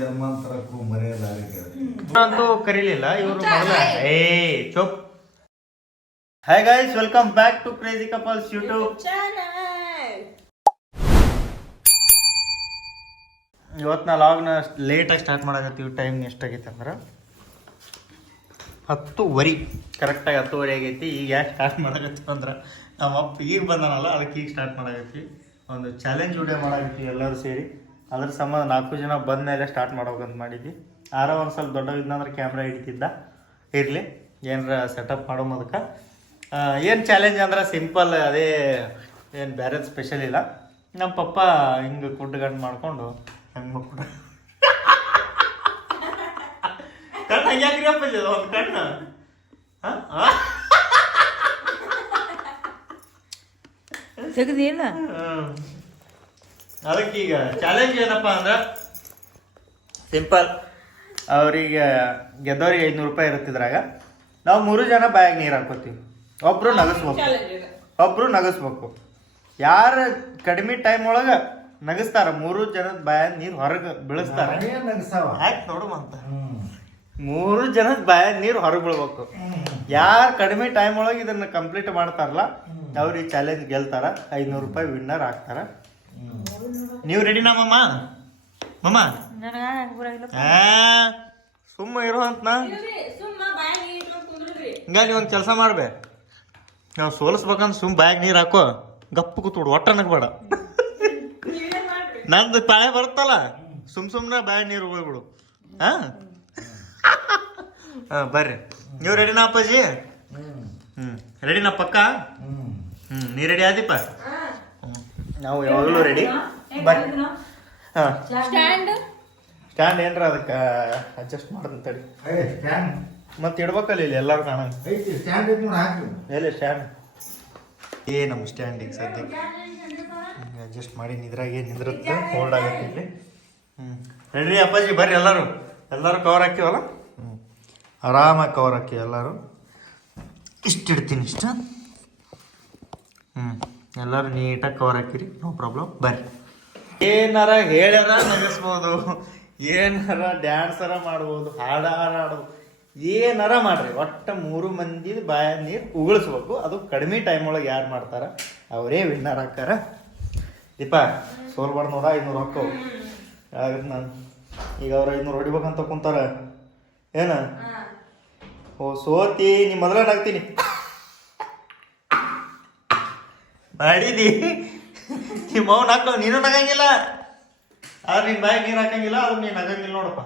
ಜನ್ಮಾಂತರಕ್ಕೂ ಮರೆಯಲಾರೆ ಅಂತೂ ಕರೀಲಿಲ್ಲ ಇವರು ಚುಪ್. Hi guys, welcome back to crazy couples YouTube channel. ಇವತ್ತು ನಾ ಲಾಗ್ನ ಲೇಟಾಗಿ ಸ್ಟಾರ್ಟ್ ಮಾಡಕತ್ತೀವಿ. ಟೈಮ್ ಎಷ್ಟಾಗೈತೆ ಅಂದ್ರೆ 10:10 ಕರೆಕ್ಟಾಗಿ 10:10 ಆಗೈತಿ. ಈಗ ಯಾಕೆ ಸ್ಟಾರ್ಟ್ ಮಾಡಕತ್ತೀವಿ ಅಂದ್ರೆ ನಮ್ಮ ಅಪ್ಪ ಈಗ ಬಂದನಲ್ಲ, ಅದಕ್ಕೆ ಈಗ ಸ್ಟಾರ್ಟ್ ಮಾಡಕತ್ತೀವಿ. ಒಂದು ಚಾಲೆಂಜ್ ವಿಡಿಯೋ ಮಾಡಕತ್ತೀವಿ ಎಲ್ಲರೂ ಸೇರಿ. ಅದ್ರ ಸಂಬಂಧ 4 ಜನ ಬಂದ ಮೇಲೆ ಸ್ಟಾರ್ಟ್ ಮಾಡ್ಬೇಕಂತ ಮಾಡಿದ್ವಿ. ಒಂದು ಸ್ವಲ್ಪ ದೊಡ್ಡವಿದ್ದಂದ್ರೆ ಕ್ಯಾಮ್ರಾ ಹಿಡಿತಿದ್ದ, ಇರಲಿ ಏನರ ಸೆಟಪ್ ಮಾಡೋ ಅದಕ್ಕೆ. ಏನು ಚಾಲೆಂಜ್ ಅಂದ್ರೆ ಸಿಂಪಲ್, ಅದೇ ಏನು ಬೇರೆ ಸ್ಪೆಷಲ್ ಇಲ್ಲ. ನಮ್ಮ ಪಪ್ಪ ಹಿಂಗೆ ಕುಡ್ಗಂಡು ಮಾಡ್ಕೊಂಡು ಹೆಂಗೆ ಮಕ್ಕಳು ಕಣ್ಣು ಹಂಗ್ಯಾಕ್ರಿಯಪ್ಪ ಒಂದು ಕಣ್ಣು ತೆಗ್ದಿಲ್ಲ. ಅದಕ್ಕೆ ಈಗ ಚಾಲೆಂಜ್ ಏನಪ್ಪ ಅಂದ್ರೆ ಸಿಂಪಲ್. ಅವ್ರಿಗೆ ಗೆದ್ದವ್ರಿಗೆ 500 ರೂಪಾಯಿ ಇರುತ್ತಿದ್ರಾಗ ನಾವು 3 ಜನ ಬಾಯಾಗ ನೀರು ಹಾಕೋತೀವಿ. ಒಬ್ರು ನಗಸ್ಬೇಕು. ಯಾರು ಕಡಿಮೆ ಟೈಮ್ ಒಳಗೆ ನಗಸ್ತಾರ 3 ಜನದ ಬಾಯಾಗ ನೀರು ಹೊರಗೆ ಬೀಳಿಸ್ತಾರ. ಆಯ್ತು ನೋಡು ಅಂತ 3 ಜನದ ಬಾಯಾಗ ನೀರು ಹೊರಗೆ ಬೀಳ್ಬೇಕು. ಯಾರು ಕಡಿಮೆ ಟೈಮ್ ಒಳಗೆ ಇದನ್ನ ಕಂಪ್ಲೀಟ್ ಮಾಡ್ತಾರಲ್ಲ ಅವ್ರು ಈ ಚಾಲೆಂಜ್ ಗೆಲ್ತಾರ. 500 ರೂಪಾಯಿ ವಿನ್ನರ್ ಆಗ್ತಾರ. ನೀವು ರೆಡಿನಾ ಮಮ್ಮ? ಸುಮ್ಮ ಇರೋ ಅಂತ ಹಿಂಗ ನೀವೊಂದು ಕೆಲಸ ಮಾಡ್ಬೇ, ನಾವು ಸೋಲಿಸ್ಬೇಕಂತ ಸುಮ್ಮ ಬಾಯಾಗ ನೀರು ಹಾಕೋ, ಗಪ್ಪು ಕೂತ್ಬಿಡು, ಒಟ್ಟ ನಗಬೇಡ. ನಂದು ಪಾಳೆ ಬರುತ್ತಲ್ಲ, ಸುಮ್ಮನೆ ಬಾಯಾಗ ನೀರು ಹೋಗ್ಬಿಡು. ಹಾಂ ಬರ್ರಿ. ನೀವು ರೆಡಿನಾ ಅಪ್ಪಾಜಿ? ರೆಡಿನಾ ಪಕ್ಕ? ನೀ ರೆಡಿ ಆದಿಪ್ಪ? ನಾವು ಯಾವಾಗಲೂ ರೆಡಿ. ಹಾಂ, ಸ್ಟ್ಯಾಂಡ್ ಏನ್ರ ಅದಕ್ಕೆ ಅಡ್ಜಸ್ಟ್ ಮಾಡ್ತಂತೇಳಿ ಮತ್ತೆ ಇಡ್ಬೇಕಲ್ಲ ಇಲ್ಲಿ ಎಲ್ಲರೂ ಕಾಣಂಗ. ಎಲ್ಲಿ ಸ್ಟ್ಯಾಂಡ್? ನಮ್ಮ ಸ್ಟ್ಯಾಂಡ್ ಈಗ ಸದ್ಯಕ್ಕೆ ಅಡ್ಜಸ್ಟ್ ಮಾಡಿ ಇದ್ರಾಗೆ ನಿಂದಿರುತ್ತೆ, ಹೋಲ್ಡ್ ಆಗುತ್ತೆ ಇಲ್ಲಿ. ರೆಡಿ ಅಪ್ಪಾಜಿ? ಬರ್ರಿ ಎಲ್ಲರೂ ಕವರ್ ಹಾಕಿವಲ್ಲ. ಆರಾಮಾಗಿ ಕವರ್ ಹಾಕಿವಿ ಎಲ್ಲರೂ. ಇಷ್ಟು ಇಡ್ತೀನಿ, ಇಷ್ಟು. ಎಲ್ಲರೂ ನೀಟಾಗಿ ಕವರ್ ಹಾಕಿರಿ, ನೋ ಪ್ರಾಬ್ಲಮ್. ಬರ್ರಿ. ಏನಾರ ಹೇಳ್ಯಾರ ನಗಿಸ್ಬೋದು, ಏನಾರ ಡ್ಯಾನ್ಸರ ಮಾಡ್ಬೋದು, ಹಾಡಾಡ್ಬೋದು, ಏನಾರ ಮಾಡ್ರಿ. ಒಟ್ಟು 3 ಮಂದಿ ಬಾಯ ನೀರು ಉಗುಳಿಸ್ಬೇಕು. ಅದು ಕಡಿಮೆ ಟೈಮ್ ಒಳಗೆ ಯಾರು ಮಾಡ್ತಾರ ಅವರೇ ವಿನ್ನರ್ ಹಾಕಾರ. ದೀಪ ಸೋಲ್ಬಾರ್ದು ನೋಡ. 500 ಹಾಕವು ಆಗತ್ತೆ. ನಾನು ಈಗ ಅವ್ರು 500 ಹೊಡಿಬೇಕಂತ ಕುಂತಾರ. ಏನ ಸೋತಿ ನೀ ಮೊದಲೇ ಹಾಕ್ತೀನಿ ಮಾಡಿದಿ. ನಿಮ್ಮ ಮೌನ್ ಹಾಕೋ, ನೀನು ನಗಂಗಿಲ್ಲ. ಆದ್ರೆ ನಿನ್ನ ಬಾಯಿಗೆ ನೀರು ಹಾಕಂಗಿಲ್ಲ, ಅದು ನೀನು ನಗಂಗಿಲ್ಲ ನೋಡಪ್ಪ.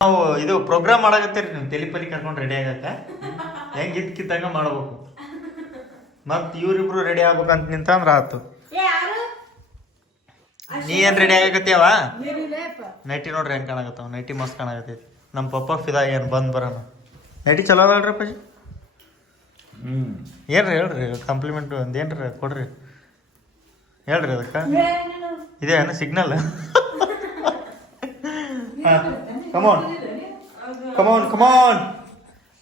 ನಾವು ಇದು ಪ್ರೋಗ್ರಾಮ್ ಮಾಡಾಕತ್ತೀರಿ, ನೀವು ತೆಲಿಪಲಿ ಕರ್ಕೊಂಡು ರೆಡಿ ಆಗಕ್ಕ ಹೆಂಗೆ ಕಿತ್ತಂಗ ಮಾಡ್ಬೇಕು. ಮತ್ತು ಇವ್ರಿಬ್ರು ರೆಡಿ ಆಗ್ಬೇಕಂತ ನಿಂತಂದ್ರೆ ಆಯ್ತು. ನೀ ಏನು ರೆಡಿ ಆಗಕತ್ತೀವ? ನೈಟಿ ನೋಡ್ರಿ ಹೆಂಗೆ ಕಾಣಕತ್ತಾವ. ನೈಟಿ ಮಸ್ತ್ ಕಾಣಕತ್ತೈತಿ. ನಮ್ಮ ಪಪ್ಪ ಫಿದಾ ಏನು ಬಂದು ಬರೋಣ. ನೈಟಿ ಚಲೋ ಅಲ್ರಿ ಅಪ್ಪಾಜಿ? ಏನ್ರಿ ಹೇಳ್ರಿ, ಕಾಂಪ್ಲಿಮೆಂಟ್ ಒಂದು ಏನ್ರಿ ಕೊಡ್ರಿ, ಹೇಳ್ರಿ. ಅದಕ್ಕೆ ಇದೇ ಏನು ಸಿಗ್ನಲ್? ಕಮಾನ್.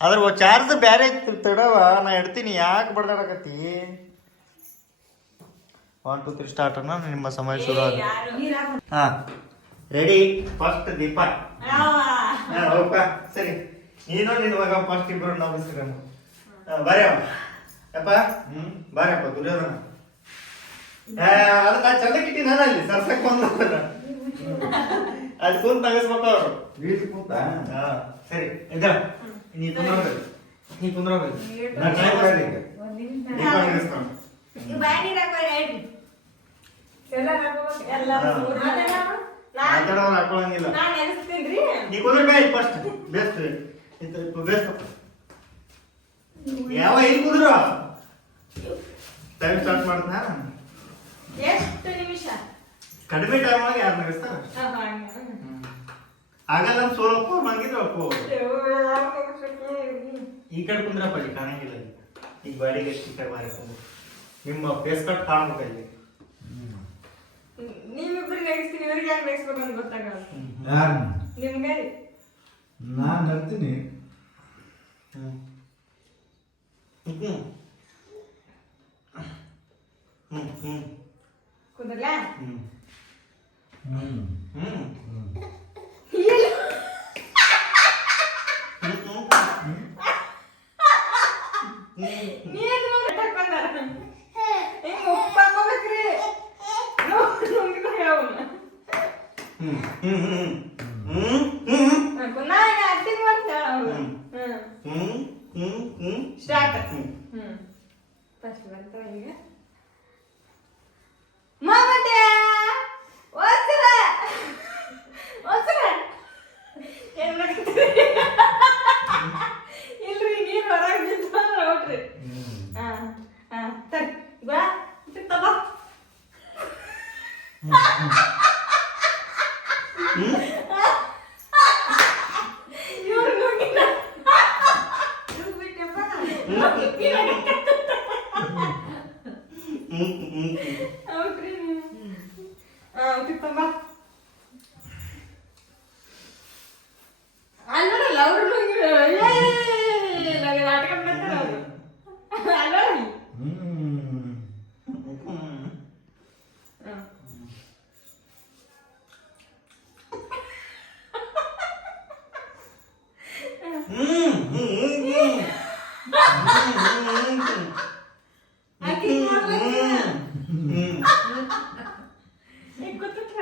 ಅದ್ರ ಚಾರ್ಜ್ ಬೇರೆ ತಡವ, ನಾ ಇಡ್ತೀನಿ. ಯಾಕೆ ಬಡ್ದಾಡಕತ್ತಿ? 1 2 3 ಸ್ಟಾರ್ಟ್ ಅನ್ನ ನಿಮ್ಮ ಸಮಯ ಶುರು ಆಗ. ಹಾಂ ರೆಡಿ. ಫಸ್ಟ್ ದೀಪ. ಸರಿ, ನೀನು ನಿನ್ನ ಮಗ ಫಸ್ಟ್ ಇಬ್ಬರು ನಾವು ಬರ್ಯಪ್ಪ. ಯಪ್ಪ ಬರ್ಯಪ್ಪ. ದುರ್ಯೋಧನ ಅದನ್ನ ಚಂದಕ್ಕಿಟ್ಟಿ ನಾನು ಅಲ್ಲಿ ಸರ್ಸಕ್ ಬಂದ ಅಲ್ಲಿ ಕುಂತ ನಗಸ್ಬೇಕು ಅವರು. ಸರಿ ಇದ ನೀ ಕುಂದ್ರಬೇಕು. ಹಾಕೊಳಂಗಿಲ್ಲ. ನೀ ಕುಂದ್ರ ಬೇ ಫಸ್ಟ್. ಬೆಸ್ಟ್ ಯಾವ ಇಲ್ಲಿ ಕುಂದ್ರ. ಟೈಮ್ ಸ್ಟಾರ್ಟ್ ಮಾಡ್ತಾ. ಎಷ್ಟು ನಿಮಿಷ? ಕಡಿಮೆ ಟೈಮ್ ಒಳಗೆ ಯಾರು ನಗಿಸ್ತಾರ? ಆಗಲ್ಲ. ಸೋಲಪ್ಪು ಮಂಗಿದ್ರಪ್ಪು. ಈ ಕಡೆ ಕುಂದ್ರಪ್ಪ, ಇಲ್ಲಿ ಕಾಣಂಗಿಲ್ಲ. ಈಗ ಬಾಡಿಗೆ ಎಷ್ಟು ಈ ಕಡೆ ಬಾರಿ ಕುಂದ್ರು. ನಿಮ್ಮ ಫೇಸ್ ಕಟ್ ಕಾಣ್ಬೇಕ ಇಲ್ಲಿ. ರೇಗಿಸ್ಬೇಕಂತ ಗೊತ್ತಾಗಲ್ಲ. ಯಾರನ್ನ ನಿಮ್ಗೆ ನಾನು ನಡ್ತೀನಿ. ಕುಂದ್ರಲಾ? ನೀನ್ ಕಟ್ಟಕ್ ಬಂದಾರ. ಹಿಂಗ್ ಉಪ್ಪ ಹಾಕೋಬೇಕ್ರಿ. ನುಂಗಿದ ಹೇಳವ್ನ. ಕುಂದಾಯ acting ಮಾಡ್ತಾಳ ಅವ್ಳು. ಸ್ಟಾರ್ಟ್. ಫಸ್ಟ್ ಬರ್ತಾವ ಈಗ. ಮಾಮತೆ ಒಸರ ಒಸರ ಏನ್ ಮಾಡ್ತೀರಿ? ಇಲ್ರಿ ನೀರ್ ಹೊರಗೆ ನಿಂತು ನೋಡ್ರಿ. ತರಿ ಬಾ ತಗೋ. ಇವ್ರು ನುಂಗಿಲ್ಲ. ಹೌದ್ರಿ. ತಿಪ್ಪಮ್ಮ ಅಲ್ಲೋಡಲ್ಲ ಅವರು ನಾಟಕ ಮಾಡ್ತಾರೆ ಅವರು. ಅಲ್ಲೋಡಿ ಆಕಿ ಗೊತ್ತಿಲ್ಲ.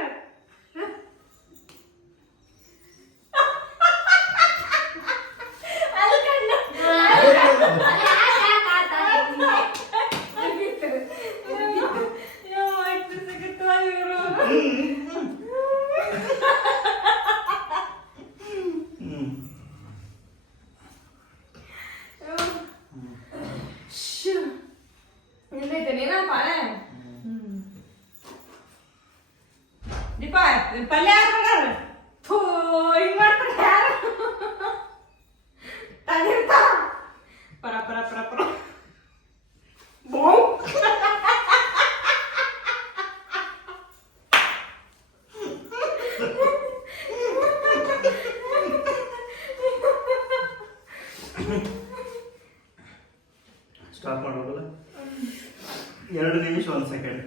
ದೀಪ ಪಲ್ಯ ಯಾರು ಮಾಡ್ಯಾರ? ಥೂ ಹಿಂಗ್ ಮಾಡ್ತಾರೆ ಯಾರು? ತಗಿರ್ತಾರ ಪರ ಪರ ಪರ ಪರ ಬೋ. ಸ್ಟಾಪ್ ಮಾಡೋದಲ್ಲ. 2 ನಿಮಿಷ 1 ಸೆಕೆಂಡ್.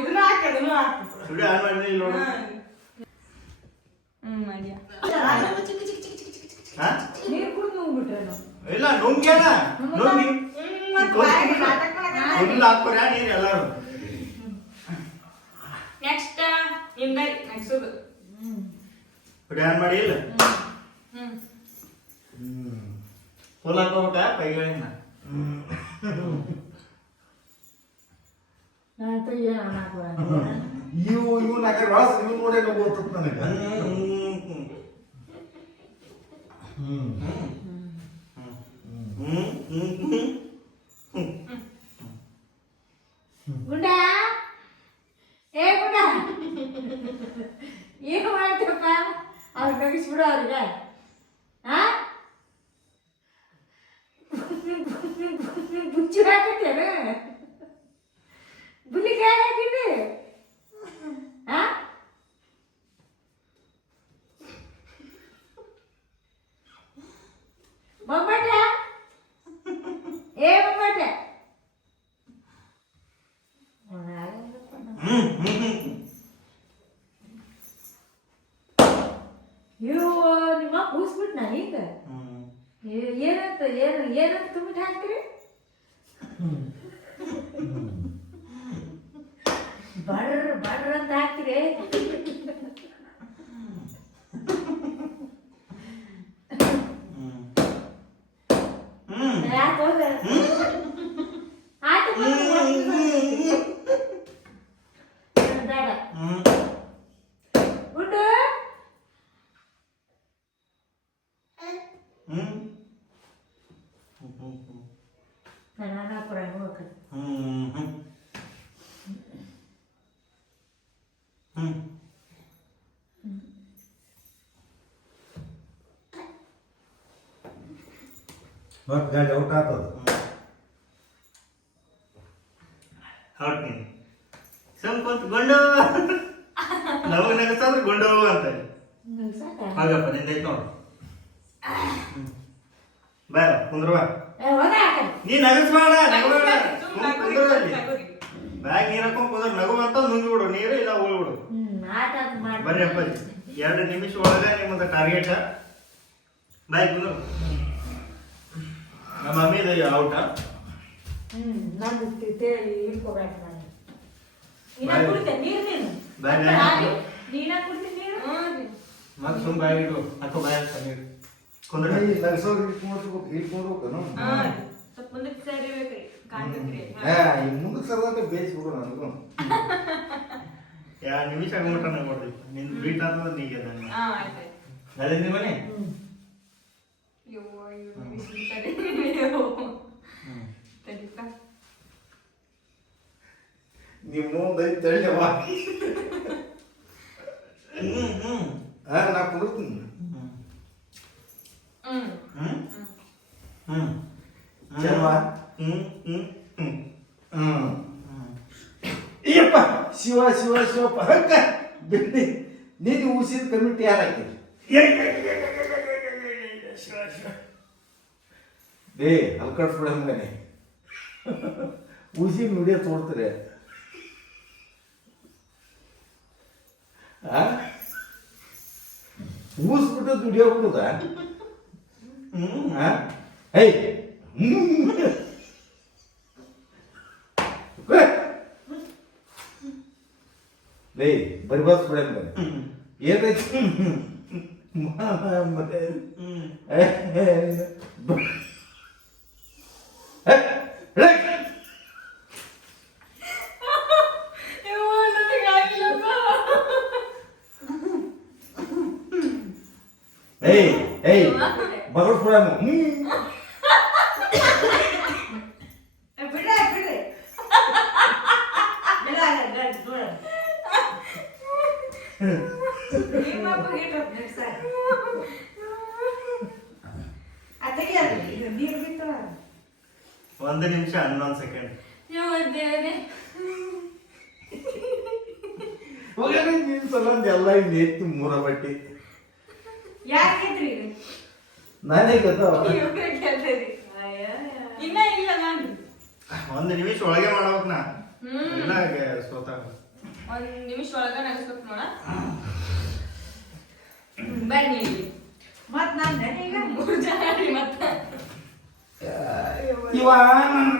ಇದನ್ನ ಹಾಕಿ ಅದನ್ನು ಹಾಕಿ. ವಿಡಿಯೋ ಆನ್ ಮಾಡಿ ನೋಡು. ಮಾಡ್ಯ ಹಾ ನೀರು ಕುಡಿದು ಹೋಗ್ಬಿಟ್ರೆ ನಾವು. ಇಲ್ಲ ನುಂಗ್ಯಾನ ನುಂಗಿ ನಾಟಕ ಫುಲ್ ಹಾಕ್ಕೊರ ನೀರು ಎಲ್ಲರೂ. ನೆಕ್ಸ್ಟ್ ನಿಮ್ದೈ ನೆಕ್ಸ್ಟ್ ವಿಡಿಯೋ ಆನ್ ಮಾಡಿ ಇಲ್ಲ ಫುಲ್ ಹಾಕೋಬೇಕಾ ಪೈಗಳಿಂದ. ಇವ್ ನಾಕ ರಾಸ್ ಇವ್ ನೋಡೇ ಗೊತ್ತದ ನನಗೆ. ಗುಂಡ ಏ ಗುಂಡ ಏನು ಮಾಡ್ತೀರಪ್ಪ? ಅವ್ರು ನಗಿಸ್ಬಿಡು ಅವ್ರಿಗೆ. ಬುಚ್ಚಿ ಹಾಕತ್ತೇನೆ ಬುಲ್ಲಿಗೆ ಹಾಕಿದ್ರಿ. ಬೊಮ್ಮಟ ಏ ಬೊಮ್ಮಟ ಇವು ನಿಮ್ಮ ಕೂಸ್ಬಿಟ್ನ ಈಗ ಏನಂತ ಏನಂತ ತುಂಬಿಟ್ಟು ಹಾಕ್ತೀರಿ? ಬಡ್ರ ಅಂತ ಹಾಕ್ತೀರಿ. ಉಂಡು ನಾನು ಕೂಡ ಹೋಗ್ತೀನಿ. ಮತ್ತೆ ಗಾಡಿ ಔಟ್ ಆಗ್ತದ. ಹೊರಟ್ನಿ ಸಂಪತ್ ಗೊಂಡು ನಮಗ್ ನಗಸಂದ್ರೆ ಗೊಂಡು ಅಂತ ಹಾಗಪ್ಪ ನಿಂದೈತ್ ನೋಡು ಬಾಯ್ ಕುಂದ್ರ ಬಾ ನೀ ನಗಸ್ಬೇಡ ನಗಬೇಡ ಬ್ಯಾಗ್ ನೀರ್ ಹಾಕೊಂಡ್ ಕುಂದ್ರ ನಗು ಅಂತ ನುಂಗಿ ಬಿಡು ನೀರು ಇಲ್ಲ ಹೋಗ್ಬಿಡು ಬರ್ರಿ ಅಪ್ಪಾಜಿ 2 ನಿಮಿಷ ಒಳಗ ನಿಮ್ಮದ ಟಾರ್ಗೆಟ್ ಬಾಯ್ ಕುಂದ್ರ ನಮ್ಮ ಮಮ್ಮಿದ ಔಟ ಮತ್ತೆ ಸುಮ್ ಬಾಯ್ ಇಡು ಹಾಕೋ ಬಾಯ್ ನೀರು ಕುಂದ್ರ ಮುಂದಕ್ಕೆ ಸರ್ದಂತೆ ಬೇಯಿಸ್ಬಿಡು ನನಗೂ 2 ನಿಮಿಷ ಆಗ್ಬಿಟ್ಟ ನೋಡ್ರಿ ನಿನ್ ಬೀಟ್ ಆದ್ರೆ ನೀಗೆ ಅದೇ ನಿಮ್ಮ ಮನೆ ನಿಮ್ಮ ಮುಂದೈತೆ ತಳ್ಳಿಯವ್ವ ನಾ ಕುಡಿರ್ತೀನಿ ಚಲ್ವಾ ಅಯ್ಯಪ್ಪ ಶಿವ ಶಿವ ಶಿವಪ್ಪ ಹಕ್ಕ ಬಿಡಿ ನೀನು ಉಸಿದ ಕಮಿಟಿ ಯಾರು ಹಾಕಿರಿ ಏ ಅಲ್ಕಡ್ಸ್ಬಿಡ ಮಗನೆ ಉಸಿ ನುಡಿಯ ತೋಡ್ತಾರೆ ಊಸ್ಬಿಟ್ಟು ದುಡಿಯೋ ಬಿಡುದ ಹೇ ಲೇ ಬರ್ಬಾಸ್ ಬಿಡ ಏನೈತಿ ಬಗಲ್ ಕೂಡ ಒಂದು ನಿಮಿಷ 11 ಸೆಕೆಂಡ್ ನೀನ್ ಸಲ ಎಲ್ಲ ಇನ್ನೇತ್ತು ಮೂರ ಬಟ್ಟಿ ನಾನೇ ಗೊತ್ತಾವ ಒಂದು ನಿಮಿಷ ಒಳಗೆ ಮಾಡ್ಬೇಕ್ ನಾ ಇಲ್ಲ ಸೋತಾಗ 1 ನಿಮಿಷ ಒಳಗ ನಗಸ್ಬೇಕು ನೋಡ ಬನ್ನಿ ಮತ್ ನಾನು ಈಗ 3 ಜನ ಮತ್ತ ಇವ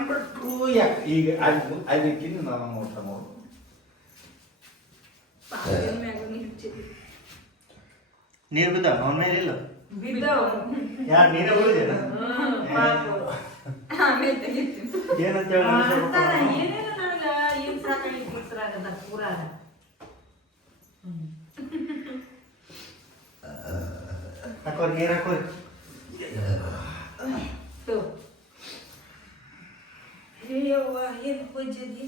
ಬಿಟ್ಟು ಈಗ ಅದಕ್ಕಿಂತ ನಾನು ಊಟ ಮಾಡು ನೀರು ಬಿದ್ದ ಅವನ ಮೇಲೆ ಇಲ್ಲ ಬಿದ್ದವು ಯಾರು ನೀರೇ ಉಳಿದೇನ ಆಮೇಲೆ ತೆಗಿತೀನಿ ಏನಂತ ಏನೇನು ನನಗ ಏನ್ ಸಾಕಾಗಿ ಕೂತ್ರಾಗದ ಪೂರಾ ಹಾಕೋರಿ ನೀರು ಹಾಕೋರಿ ಅಯ್ಯವ್ವ ಏನು ಪೂಜದಿ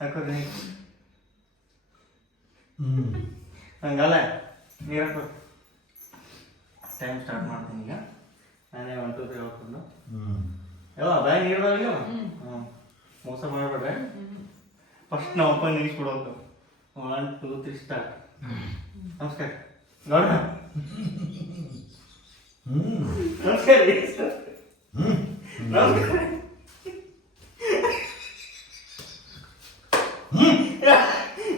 ಹಾಕೋರಿ ಹಂಗಲ್ಲ ನೀರು ಹಾಕೋರಿ ಟೈಮ್ ಸ್ಟಾರ್ಟ್ ಮಾಡ್ತೀನಿ ಈಗ ನಾನೇ 1 2 3 ಹೇಳ್ಕೊಂಡು ಯಾವ ಬಾಯ್ ನೀರ್ದಾವಿಲ್ಲ ಮೋಸ ಮಾಡಬೇಡ್ರೆ ಫಸ್ಟ್ ನಾವು ಅಪ್ಪ ನಿಲ್ಲಿಸ್ಬಿಡೋದು 1 2 3 ಸ್ಟಾರ್ಟ್ ನಮಸ್ಕಾರ ನೋಡ ನಮಸ್ಕಾರ ನಮಸ್ಕಾರ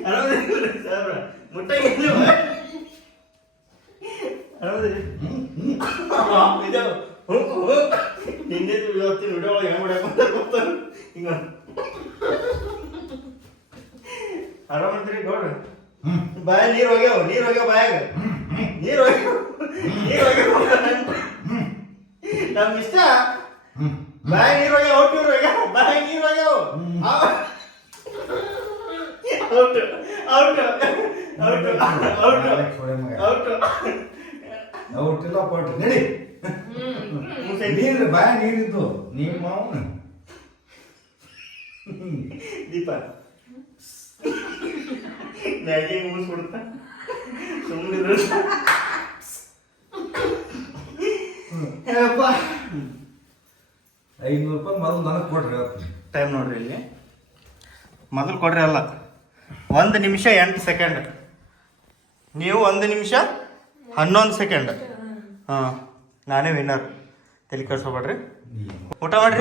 ಆರಾಮದಿರಿ ಸಾಬ್ರ ಮುಟ್ಟಾಗಿಲ್ಲ ಆರಾಮದಿರಿ ನಿನ್ನೆ ಇವತ್ತು ವಿಡಿಯೋ ಒಳಗೆ ಹೆಂಗ್ ಮಾಡ್ಯಾಕ ಗೊತ್ತ ಹಿಂಗ ಆರಾಮಂತ್ರಿ ಗೌಡ್ರ ಬಾಯ ನೀರ್ ಹೋಗ್ಯಾವ ಬಾಯಾಗ ನೀರ್ ಹೋಗ್ಯಾವ ನಮ್ಗೆ ಇಷ್ಟ ಬಾಯ ನೀರ್ ಹೋಗ್ಯಾವ ಬಾಯ ನೀರ್ ಹೋಗ್ಯಾವ ಔಟಿಲ್ಲ ಪಟ್ಟು ನಡಿ ನೀರು ಬಾಯ ನೀರಿದ್ದು ನಿಮ್ಮ ದೀಪ ಮ್ಯಾಗಿ ಮುಗಿಸ್ಬಿಡುತ್ತ ಸುಮ್ಮನೆ 500 ರೂಪಾಯಿ ಮೊದಲು ನನಗೆ ಕೊಡ್ರಿ ಟೈಮ್ ನೋಡ್ರಿ ಇಲ್ಲಿ ಮೊದಲು ಕೊಡ್ರಿ ಅಲ್ಲ 1 ನಿಮಿಷ 8 ಸೆಕೆಂಡ್, ನೀವು 1 ನಿಮಿಷ 11 ಸೆಕೆಂಡ್. ಹಾಂ, ನಾನೇ ವಿನ್ನರ್. ತಲೆ ಕೆಡ್ಸ್ಕೊಬೇಡ್ರಿ, ಊಟ ಮಾಡ್ರಿ.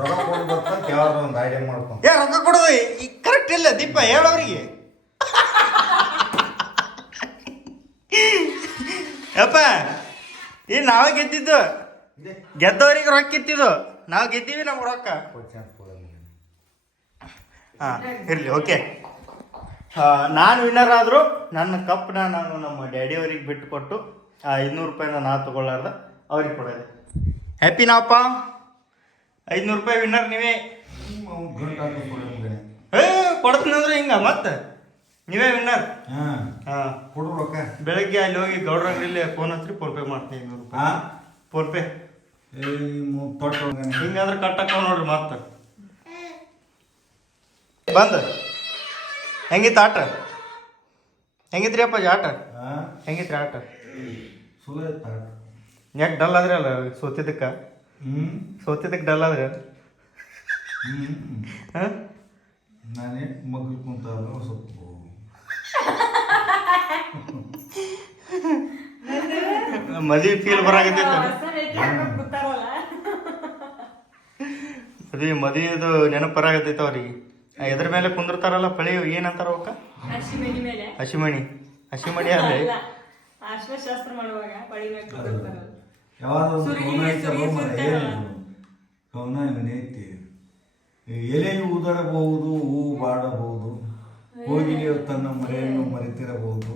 ರೊಕ್ಕ ಕೊಡ್ಬೇಕಂತ ಯಾವ್ದು ಒಂದು ಐಡಿಯಾ ಮಾಡ್ಕೊಂಡು ಏ ರೊಕ್ಕ ಕೊಡೋದು ಈಗ ಕರೆಕ್ಟ್ ಇಲ್ಲ ದೀಪ, ಹೇಳೋರಿಗೆ. ಯಪ್ಪ ಈಗ ನಾವೇ ಗೆದ್ದಿದ್ದು, ಗೆದ್ದವ್ರಿಗೆ ರೊಕ್ಕ ಇತ್ತಿದ್ದು, ನಾವು ಗೆದ್ದೀವಿ ನಮ್ಗೆ ರೊಕ್ಕ. ಹಾಂ ಇರಲಿ, ಓಕೆ. ನಾನು ವಿನ್ನರ್ ಆದರೂ ನನ್ನ ಕಪ್ನ ನಾನು ನಮ್ಮ ಡ್ಯಾಡಿಯವ್ರಿಗೆ ಬಿಟ್ಟು ಕೊಟ್ಟು ಆ 500 ರೂಪಾಯಿನ ನಾ ತೊಗೊಳ್ಳಾರ್ದ ಅವ್ರಿಗೆ ಕೊಡೋದು. ಹ್ಯಾಪಿನಾಪ್ಪ? 500 ರೂಪಾಯಿ ವಿನ್ನರ್ ನೀವೇ. ಕೊಡ್ತೀನಿ ಅಂದ್ರೆ ಹಿಂಗೆ ಮತ್ತೆ ನೀವೇ ವಿನ್ನರ್. ಹಾಂ ಕೊಡು ರೊಕ್ಕ. ಬೆಳಗ್ಗೆ ಅಲ್ಲಿ ಹೋಗಿ ಗೌಡ್ರ ಅಂಗಡಿಲಿ ಫೋನ್ ಹಚ್ಚಿರಿ, ಫೋನ್ಪೇ ಮಾಡ್ತೀನಿ 500 ರೂಪಾಯಿ. ಫೋನ್ಪೇ ಹಿಂಗಂದ್ರೆ ಕಟ್ಟಕ್ಕ ನೋಡ್ರಿ ಮತ್ತೆ. ಬಂದು ಹೆಂಗಿತ್ತು ಆಟ? ಹೆಂಗಿತ್ರಿ ಅಪ್ಪಾಜಿ ಆಟ? ಹೆಂಗಿತ್ರಿ ಆಟ? ಸುಲೋ ಇತ್ತು ಆಟ. ಯಾಕೆ ಡಲ್ ಆದ್ರಿ ಅಲ್ಲ ಸೋತಿದ್ದಕ್ಕೆ? ಸೋತಿದ್ದಕ್ಕೆ ಡಲ್ ಆದ್ರೆ? ಹಾಂ, ನಾನೇ ಮಗ್ಳು ಕುಂತ ಸ್ವಲ್ಪ ಮದುವೆ ಫೀಲ್ ಬರಾಕತ್ತೈತೆ. ಮದುವೆದು ನೆನಪು ಬರಾಕತ್ತೈತೆ ಅವ್ರಿಗೆ. ಎದ್ರ ಮೇಲೆ ಕುಂದಿರ್ತಾರಲ್ಲ ಪಳಿ ಏನಂತಾರ ಅವಕ್ಕ? ಹಸಿಮಣಿ. ಹಸಿಮಣಿ ಅಲ್ಲೇ ಶಾಸ್ತ್ರ ಮಾಡುವಾಗ ಎಲೆಯು ಉದರಬಹುದು, ಹೂವು ಬಾಡಬಹುದು, ಕೋಗಿಲೆಯು ತನ್ನ ಮರೆಯನ್ನು ಮರೆತಿರಬಹುದು,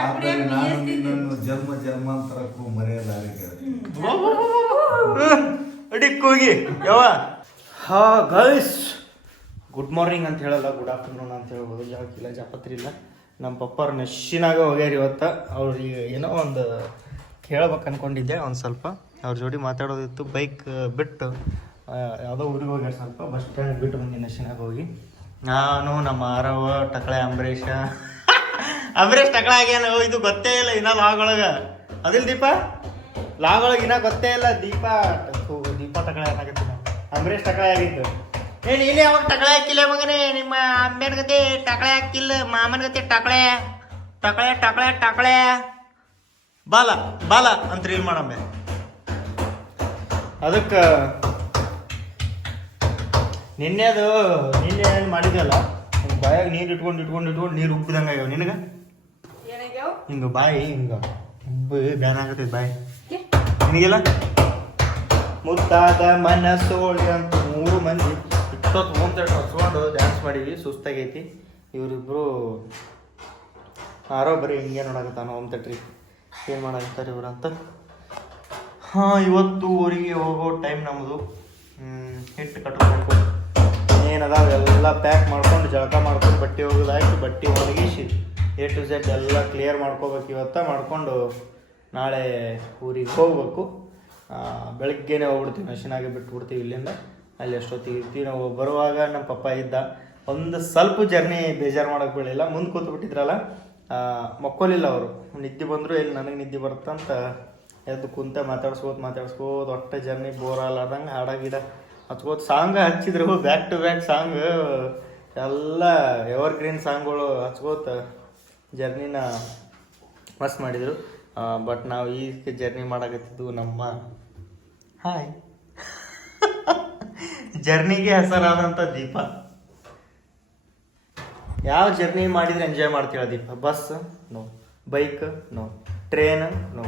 ಆದರೆ ನಾನು ನಿನ್ನನ್ನು ಜನ್ಮ ಜನ್ಮಾಂತರಕ್ಕೂ ಮರೆಯಲಾರೆ. ಅಡಿಕ್ಕೋಗಿ ಯಾವ ಹಾ ಗೈಸ್, ಗುಡ್ ಮಾರ್ನಿಂಗ್ ಅಂತ ಹೇಳಲ್ಲ, ಗುಡ್ ಆಫ್ಟರ್ನೂನ್ ಅಂತ ಹೇಳ್ಬೋದು. ಜಾಕಿಲ್ಲ ಜಾಪತ್ರಿ ಇಲ್ಲ. ನಮ್ಮ ಪಪ್ಪಾರು ನಶಿನಾಗ ಹೋಗ್ಯಾರ ಇವತ್ತು. ಅವ್ರಿಗೆ ಏನೋ ಒಂದು ಕೇಳ್ಬೇಕು ಅನ್ಕೊಂಡಿದ್ದೆ, ಒಂದು ಸ್ವಲ್ಪ ಅವ್ರ ಜೋಡಿ ಮಾತಾಡೋದಿತ್ತು. ಬೈಕ್ ಬಿಟ್ಟು ಯಾವುದೋ ಊರಿಗೆ ಹೋಗ್ಯಾರ, ಸ್ವಲ್ಪ ಬಸ್ ಸ್ಟ್ಯಾಂಡ್ ಬಿಟ್ಟು ಬಂದು ನಶಿನಾಗ ಹೋಗಿ. ನಾನು ನಮ್ಮ ಆರವ ಟಕಳೆ ಅಂಬರೀಷ ಟಕಳೆ ಆಗ್ಯಾನ. ಇದು ಗೊತ್ತೇ ಇಲ್ಲ ಇನ್ನ ಲಾಗೊಳಗೆ ಅದಿಲ್ಲ ದೀಪ, ಲಾಗೊಳಗೆ ಇನ್ನ ಗೊತ್ತೇ ಇಲ್ಲ. ದೀಪ ಟಕಳೆ ಏನಾಗತ್ತೆ, ಅಂಬರೀಷ್ ಟಕಳೆ ಆಗಿದ್ದು. ಏನು ಇಲ್ಲಿ ಅವಾಗ ಟಕಳೆ ಹಾಕಿಲ್ಲ ಮಗನೇ, ನಿಮ್ಮ ಅಮ್ಮನ ಗತೆ ಟಕಳೆ ಹಾಕಿಲ್ಲ, ಮಾಮನ ಗತೆ ಟಕಳೆ ಟಕಳೆ ಟಕಳೆ ಟಕಳೆ ಬಾಲ ಬಾಲ ಅಂತ ರೀಲ್ ಮಾಡಮ್ಮೆ. ಅದಕ್ಕೆ ನಿನ್ನೆ ಏನು ಮಾಡಿದ್ಯಲ್ಲ, ಬಾಯಾಗ ನೀರು ಇಟ್ಕೊಂಡು ನೀರು ಉಬ್ಬಿದಂಗೆ ಆಗ್ಯಾವ ನಿನಗೆ. ಹಿಂಗೆ ಬಾಯಿ ಹಿಂಗೆ ಉಬ್ಬಿ ಬ್ಯಾನ್ ಆಗತ್ತೈತೆ ಬಾಯಿ ನಿನಗೆಲ್ಲ. ಮುದ್ದಾದ ಮನಸೋಳಿ ಅಂತ 3 ಮಂದಿ ಇಷ್ಟೊತ್ತು ಹೋಮ್ ಥಿಯೇಟರ್ ಹಚ್ಕೊಂಡು ಡ್ಯಾನ್ಸ್ ಮಾಡೀವಿ. ಸುಸ್ತಾಗೈತಿ. ಇವರಿಬ್ರು ಯಾರೋ ಬರೀ ಹಿಂಗೆ ನೋಡಕತ್ತಾನ ಹೋಮ್ ಥಿಯೇಟ್ರಿಗೆ. ಏನು ಮಾಡಾಕತ್ತಾರೆ ಇವ್ರು ಅಂತ. ಹಾಂ, ಇವತ್ತು ಊರಿಗೆ ಹೋಗೋ ಟೈಮ್ ನಮ್ಮದು. ಹಿಟ್ಟು ಕಟ್ಟಬೇಕು, ಏನದಾವ ಎಲ್ಲ ಪ್ಯಾಕ್ ಮಾಡ್ಕೊಂಡು ಜಳಕ ಮಾಡ್ಕೊಂಡು ಬಟ್ಟೆ ಹೋಗೋದಾಯ್ತು. ಬಟ್ಟೆ ಒಣಗಿಸಿ A to Z ಎಲ್ಲ ಕ್ಲಿಯರ್ ಮಾಡ್ಕೋಬೇಕು ಇವತ್ತು. ಮಾಡ್ಕೊಂಡು ನಾಳೆ ಊರಿಗೆ ಹೋಗ್ಬೇಕು. ಬೆಳಗ್ಗೆನೇ ಹೋಗ್ಬಿಡ್ತೀವಿ, ನಶಿನಾಗೆ ಬಿಟ್ಬಿಡ್ತೀವಿ ಇಲ್ಲಿಂದ. ಅಲ್ಲಿ ಎಷ್ಟೊತ್ತಿಗೆ ಇರ್ತೀವಿ. ನಾವು ಬರುವಾಗ ನಮ್ಮ ಪಪ್ಪ ಇದ್ದ. ಒಂದು ಸ್ವಲ್ಪ ಜರ್ನಿ ಬೇಜಾರು ಮಾಡೋಕ್ಕೆ ಬೀಳಿಲ್ಲ. ಮುಂದೆ ಕೂತ್ಬಿಟ್ಟಿದ್ರಲ್ಲ, ಮಕ್ಕೋಲಿಲ್ಲ ಅವರು. ನಿದ್ದೆ ಬಂದರು, ಎಲ್ಲಿ ನನಗೆ ನಿದ್ದೆ ಬರುತ್ತಂತ ಎದ್ದು ಕುಂತ ಮಾತಾಡ್ಸ್ಕೋತ ಒಟ್ಟೆ ಜರ್ನಿ ಬೋರ್ ಅಲ್ಲಾರ್ದಂಗೆ ಹಾಡ ಗಿಡ ಹಚ್ಕೋತ ಸಾಂಗ್ ಹಚ್ಚಿದ್ರು. ಬ್ಯಾಕ್ ಟು ಬ್ಯಾಕ್ ಸಾಂಗ್ ಎಲ್ಲ ಎವರ್ ಗ್ರೀನ್ ಸಾಂಗ್ಗಳು ಹಚ್ಕೋತ ಜರ್ನಿನ ಮಸ್ತ್ ಮಾಡಿದರು. ಬಟ್ ನಾವು ಈಗ ಜರ್ನಿ ಮಾಡಕತ್ತಿದ್ದು ನಮ್ಮ ಹಾಯ್ ಜರ್ನಿಗೆ ಹೆಸರಾದಂಥ ದೀಪ. ಯಾವ ಜರ್ನಿ ಮಾಡಿದ್ರೆ ಎಂಜಾಯ್ ಮಾಡ್ತೀಳ Deepa? Bus no, bike no, train no,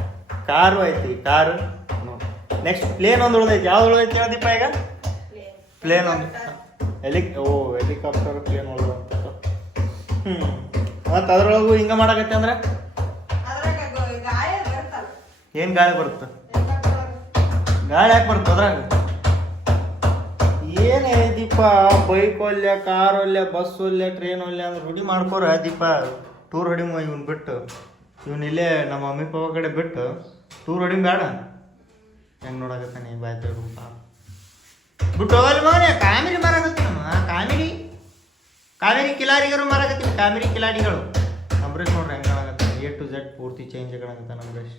car ಐತಿ ಕಾರು ನೋ. ನೆಕ್ಸ್ಟ್ ಪ್ಲೇನ್ ಒಂದು ಉಳ್ದೈತಿ. ಯಾವ್ದು ಉಳ್ದೈತಿ ಹೇಳ ದೀಪ? ಈಗ ಪ್ಲೇನ್ ಒಂದು ಹೆಲಿಕಾಪ್ಟರ್ ಪ್ಲೇನ್ ಉಳ್ದಂತ. ಮತ್ತು ಅದ್ರೊಳಗು ಹಿಂಗೆ ಮಾಡಕತ್ತೆ ಅಂದ್ರೆ ಏನು ಗಾಳಿ ಬರುತ್ತೆ? ಗಾಳಿ ಯಾಕೆ ಬರುತ್ತೆ ಅದ್ರಾಗ? ಏನೇ ದೀಪ, ಬೈಕ್ ಒಲ್ಲೆ, ಕಾರ್ ಒಲ್ಲೆ, ಬಸ್ ಒಲ್ಲೆ, ಟ್ರೈನ್ ಒಲ್ಲೆ ಅಂದ್ರೆ ರೂಢಿ ಮಾಡ್ಕೋರ ದೀಪ. ಟೂರ್ ಹೊಡಿಮ ಇವ್ನು ಬಿಟ್ಟು, ಇವನು ಇಲ್ಲೇ ನಮ್ಮ ಮಮ್ಮಿ ಪಪ್ಪ ಕಡೆ ಬಿಟ್ಟು ಟೂರ್ ಹೊಡಿಮ್ ಬೇಡ. ಹೆಂಗೆ ನೋಡಕತ್ತಾನೆ ಬಾಯ್ ತಗೊಂಡು ಬಿಟ್ಟು ಹೋಗಲ್ಲ ಮಗನೇ. ಕಾಮಿಡಿ ಮಾರಾಕತ್ತೀನಿ ನಮ್ಮ ಕಾವೇರಿ ಕಿಲಾರಿಗರು ಮಾರಾಕತ್ತೀನಿ. ಕಾಮಿಡಿ ಕಿಲಾಡಿಗಳು ಅಂಬರೀಷ್ ನೋಡ್ರಿ ಹೆಂಗೆ ಕಾಣಕತ್ತಾನೆ. A to Z ಪೂರ್ತಿ ಚೇಂಜ್ ಕಾಣಕತ್ತಾನೆ ಅಂಬರೀಷ್.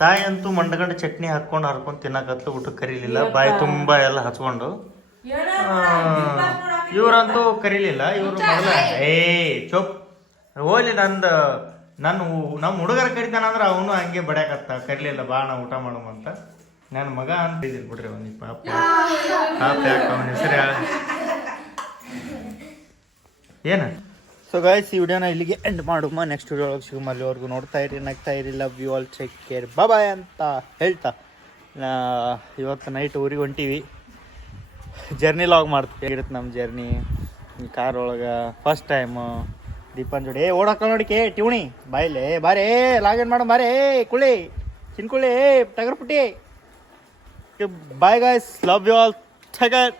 ತಾಯಿ ಅಂತೂ ಮಂಡಗಂಡ ಚಟ್ನಿ ಹಾಕೊಂಡು ಹರ್ಕೊಂಡು ತಿನ್ನಕತ್ಲು, ಊಟಕ್ಕೆ ಕರೀಲಿಲ್ಲ, ಬಾಯಿ ತುಂಬ ಎಲ್ಲ ಹಚ್ಕೊಂಡು. ಇವ್ರಂತೂ ಕರೀಲಿಲ್ಲ. ಇವ್ರು ಮೊದಲ ಚೊಪ್ ಹೋಗ್ಲಿ, ನಮ್ಮ ಹುಡುಗರ ಕರಿತಾನಂದ್ರೆ ಅವನು ಹಂಗೆ ಬಡ್ಯಾಕತ್ತ, ಕರೀಲಿಲ್ಲ ಬಾ ನಾ ಊಟ ಮಾಡಮ್ ಅಂತ. ನನ್ನ ಮಗ ಅಂತ ಇದಿಲ್ ಬಿಡ್ರಿ ಅವನಿಗೆ, ಪಾಪ ಯಾಕೆ ಅವನ ಹೆಸರು ಏನ. ಸೊ ಗಾಯ್ಸ್, ಈ ವಿಡಿಯೋನ ಇಲ್ಲಿಗೆ ಎಂಡ್ ಮಾಡುಮ್ಮ. ನೆಕ್ಸ್ಟ್ ವಿಡಿಯೋ ಒಳಗೆ ಸಿಗುಮ. ಅಲ್ಲಿವರೆಗೂ ನೋಡ್ತಾ ಇರಿ, ನಗ್ತಾ ಇರಿ. Love you all, take care, bye ಅಂತ ಹೇಳ್ತಾ ಇವತ್ತು ನೈಟ್ ಊರಿಗೆ ಹೊಂಟೀವಿ. ಜರ್ನಿ ಲಾಗ್ ಮಾಡ್ತಿರುತ್ತೆ ನಮ್ಮ ಜರ್ನಿ ಈ ಕಾರ್ ಒಳಗೆ. ಫಸ್ಟ್ ಟೈಮು ದೀಪನ್ ಜೋಡಿ ಓಡಾಕ ನೋಡಿಕೆ ಟ್ಯೂಣಿ ಬಾಯ್ಲೆ ಬಾರೇ ಲಾಗಿನ್ ಮಾಡೋ ಬಾರೇ ಕುಳಿ ಚಿನ್ಕುಳಿ ಟಗರ್ ಪುಟ್ಟಿ. Bye guys, love you all, ಟಗರ್.